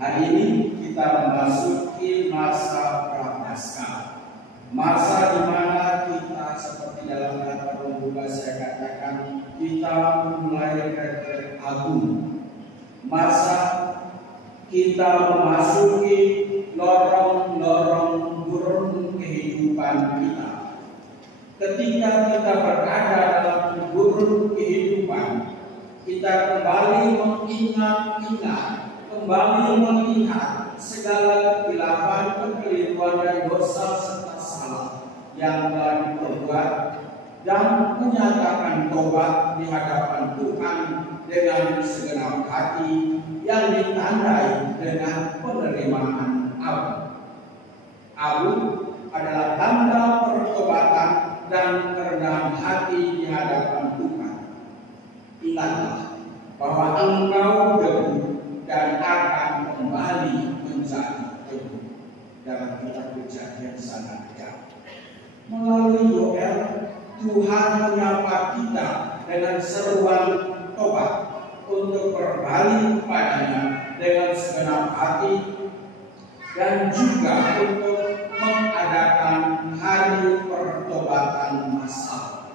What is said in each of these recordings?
Hari ini kita memasuki masa Prapaskah, masa di mana kita seperti dalam kata pembuka saya katakan kita memulai retret agung, masa kita memasuki lorong-lorong gurun kehidupan kita. Ketika kita berada dalam gurun kehidupan, kita kembali mengingat-ingat, kembali melihat segala kekeliruan, kekeliruan dan dosa serta salah yang telah diperbuat dan menyatakan tobat di hadapan Tuhan dengan segenap hati yang ditandai dengan penerimaan abu. Abu adalah tanda pertobatan dan kerendahan hati di hadapan Tuhan. Ingatlah bahwa engkau debu dan akan kembali menjadi debu. Dalam kitab Kejadian sangat jauh. Melalui Yoel, Tuhan menyapa kita dengan seruan tobat untuk berbalik kepadanya dengan segenap hati dan juga untuk mengadakan hari pertobatan massal.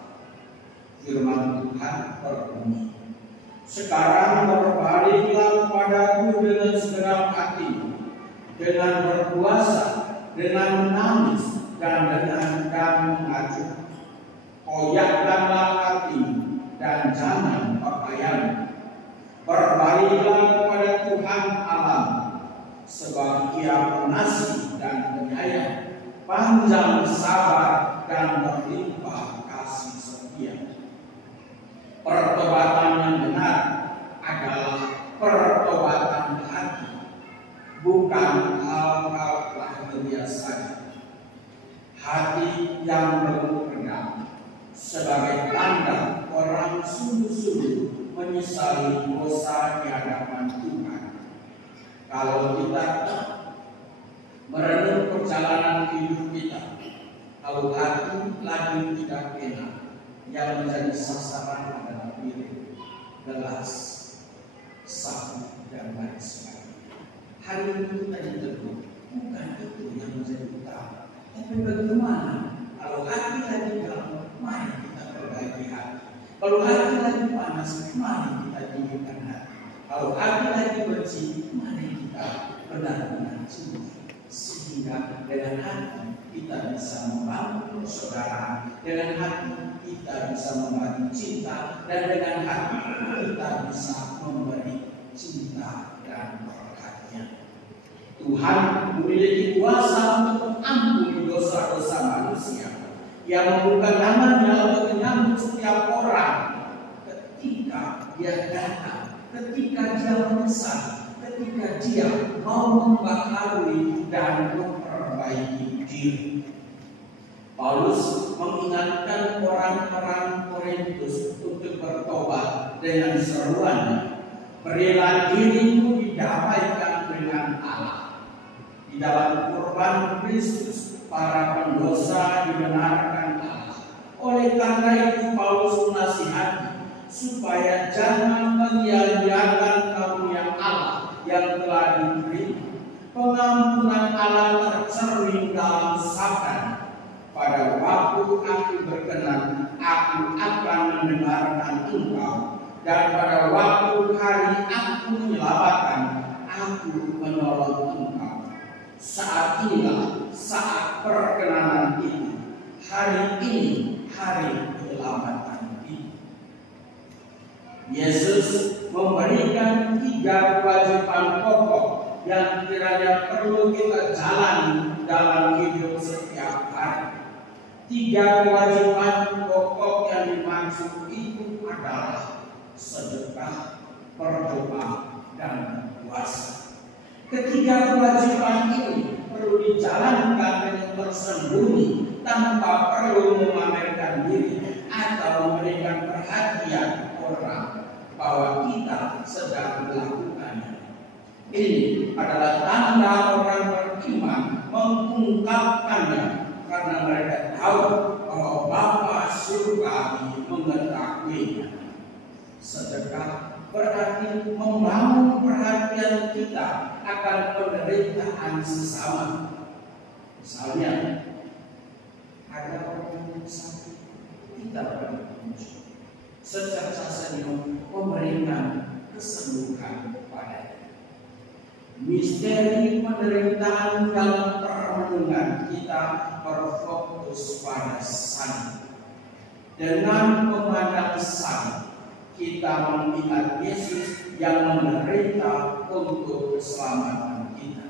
Firman Tuhan berbunyi, sekarang berbaliklah kepadaku dengan segenap hati, dengan berpuasa, dengan menangis, dan dengan mengajuk. Koyakkanlah hati dan jangan pakaian. Berbaliklah kepada Tuhan Allah, sebab Ia pengasih dan penyayang, panjang sabar dan berlimpah kasih setia. Pertobatan yang benar adalah pertobatan hati, bukan hal-hal lahiriah saja. Hati yang berlembut rendah sebagai tanda orang sungguh-sungguh menyesali dosa di hadapan Tuhan. Kalau kita merenung perjalanan hidup kita, kalau hati lagi tidak enak, yang menjadi sasaran adalah piring, gelas, sapu, dan lain sebagainya. Hari ini kita ditegur, bukan itu yang menjadi utama. Tapi bagaimana kalau hati lagi dalam, mari kita perbaiki hati. Kalau hati lagi panas, mari kita dinginkan hati. Kalau hati lagi bersih, mari kita benar-benar cinta. Sehingga dengan hati kita bisa membangun persaudaraan, dengan hati kita bisa membagi cinta, dan dengan hati kita bisa memberi cinta dan berkatnya. Tuhan memiliki kuasa untuk mengampuni dosa-dosa manusia, yang membuka tangannya untuk menyambut setiap orang ketika dia datang, ketika dia menyesal, ketika dia mau membaharui dan memperbaiki diri. Paulus mengingatkan orang-orang Korintus untuk bertobat dengan seruannya, berilah dirimu didamaikan dengan Allah. Di dalam kurban Kristus, para pendosa dibenarkan Allah. Oleh karena itu Paulus menasihati supaya jangan menyia-nyiakan karunia Allah yang telah diberi. Pengampunan Allah tercermin dalam sabda, pada waktu aku berkenan, aku akan mendengarkan engkau, dan pada waktu hari aku menyelamatkan, aku menolong engkau. Saat inilah saat perkenanan itu. Hari ini hari penyelamatan itu. Yesus memberikan 3 kewajiban pokok yang kiranya perlu kita jalani dalam hidup setiap hari. 3 kewajiban pokok yang dimaksud itu adalah sedekah, berdoa, dan puasa. Ketiga kewajiban ini perlu dijalankan dengan tersembunyi, tanpa perlu memamerkan diri atau memberikan perhatian orang bahwa kita sedang melakukannya. Ini adalah tanda orang beriman mengungkapkannya, karena mereka tahu bahwa Bapa surgawi mengetahuinya. Sedekah berarti membangun kita akan penderitaan sesama. Misalnya, ada orang yang sakit, kita berkunjung secara senyum memberikan kesembuhan padanya. Misteri penderitaan dalam perlindungan kita berfokus pada Sang. Dengan memandang Sang, kita mengingat Yesus yang menderita untuk keselamatan kita.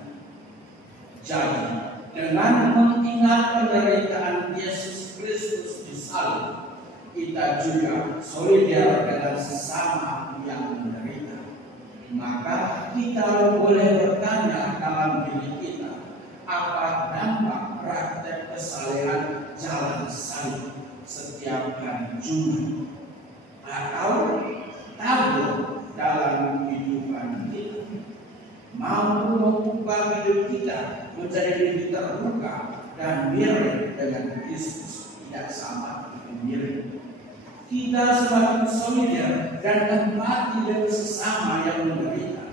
Jadi, dengan mengingat penderitaan Yesus Kristus di salib, kita juga solidar dengan sesama yang menderita. Maka kita boleh bertanya dalam diri kita, apa dampak praktek kesalehan jalan salib setiap hari Jumat, atau tabur dalam kehidupan kita, mampu mengubah hidup kita menjadi lebih terbuka dan mirip dengan Kristus, tidak sama dengan mirip. Kita semakin solidar dan empati dengan sesama yang menderita.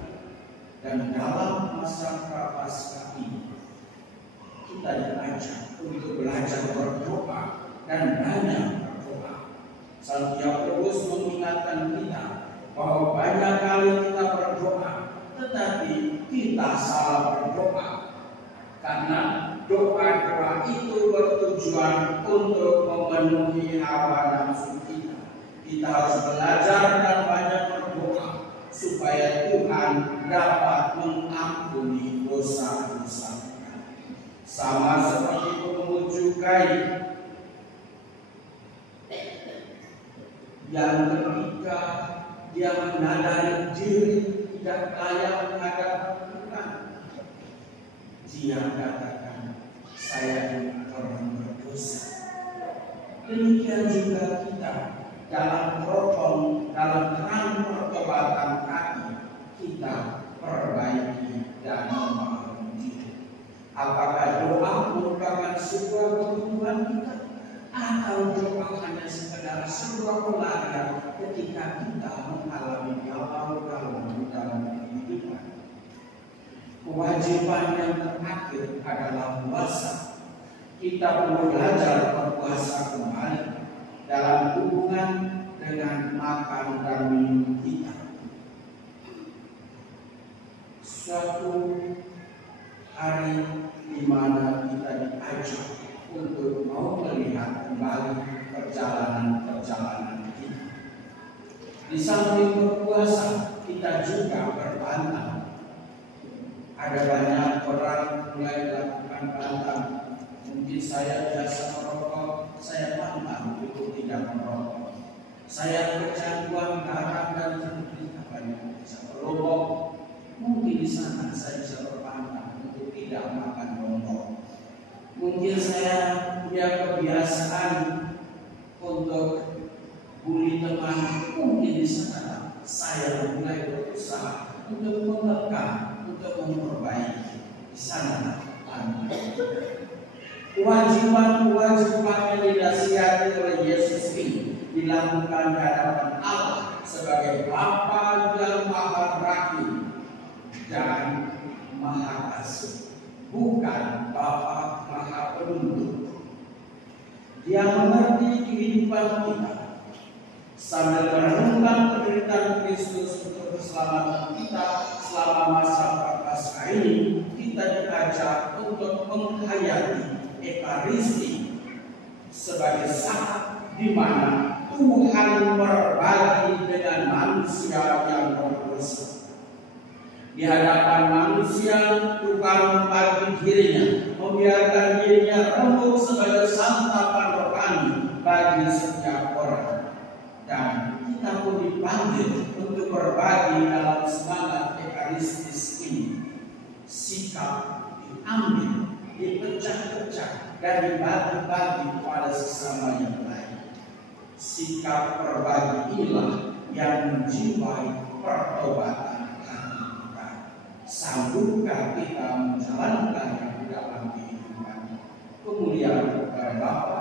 Dan dalam masa Prapaskah ini, kita diajak untuk belajar berdoa dan banyak berdoa. Santiago mengingatkan kita bahwa banyak kali kita berdoa, tetapi kita salah berdoa. Karena doa-doa itu bertujuan untuk memenuhi hawa nafsu kita. Kita harus belajar dan banyak berdoa supaya Tuhan dapat mengampuni dosa-dosa kita. Sama seperti pengujuk kain yang ketika dia menyadari diri tidak layak menghadap Tuhan, dia katakan, saya orang berdosa. Demikian juga kita dalam terang pertobatan kami, kita perbaiki dan membangun diri. Apakah doa merupakan sebuah kebutuhan kita, atau doa hanya sekedar sebuah pelarian ketika kita mengalami galau-galau di dalam kehidupan? Kewajiban yang terakhir adalah puasa. Kita perlu belajar berpuasa kembali dalam hubungan dengan makan dan minum kita. Suatu hari di mana kita diajak untuk mau melihat kembali perjalanan-perjalanan kita. Di samping berpuasa, kita juga berbantah. Ada banyak orang mulai melakukan bantah. Mungkin saya biasa merokok, saya pantang untuk tidak merokok. Saya kecanduan garam dan banyak bisa merokok. Mungkin di sana saya bisa berpantang untuk tidak makan rokok. Mungkin saya punya kebiasaan untuk bully teman. Mungkin di sana saya mulai berusaha untuk menekan, untuk memperbaiki. Di sana kewajiban-kewajiban yang dinasihati oleh Yesus ini dilakukan di hadapan Allah sebagai Bapa yang Maha Rahim dan Maha Kasih, bukan Bapa Maha Penuntut. Dia mengerti kehidupan kita. Sambil merenungkan penderitaan Kristus untuk keselamatan kita selama masa Prapaskah ini, kita diajak untuk menghayati Ekaristi sebagai saat di mana Tuhan berbagi dengan manusia yang berdosa. Di hadapan manusia, Tuhan membagi dirinya, membiarkan dirinya remuk sebagai santapan rohani bagi setiap orang. Dan kita pun dipanggil untuk berbagi dalam semangat Ekaristis ini. Sikap diambil, dipecah-pecah, dan dibagi-bagi kepada sesama yang lain. Sikap berbagi inilah yang menjiwai pertobatan kita. Sanggupkah kita menjalankannya di dalam kehidupan? Kemuliaan kepada Bapa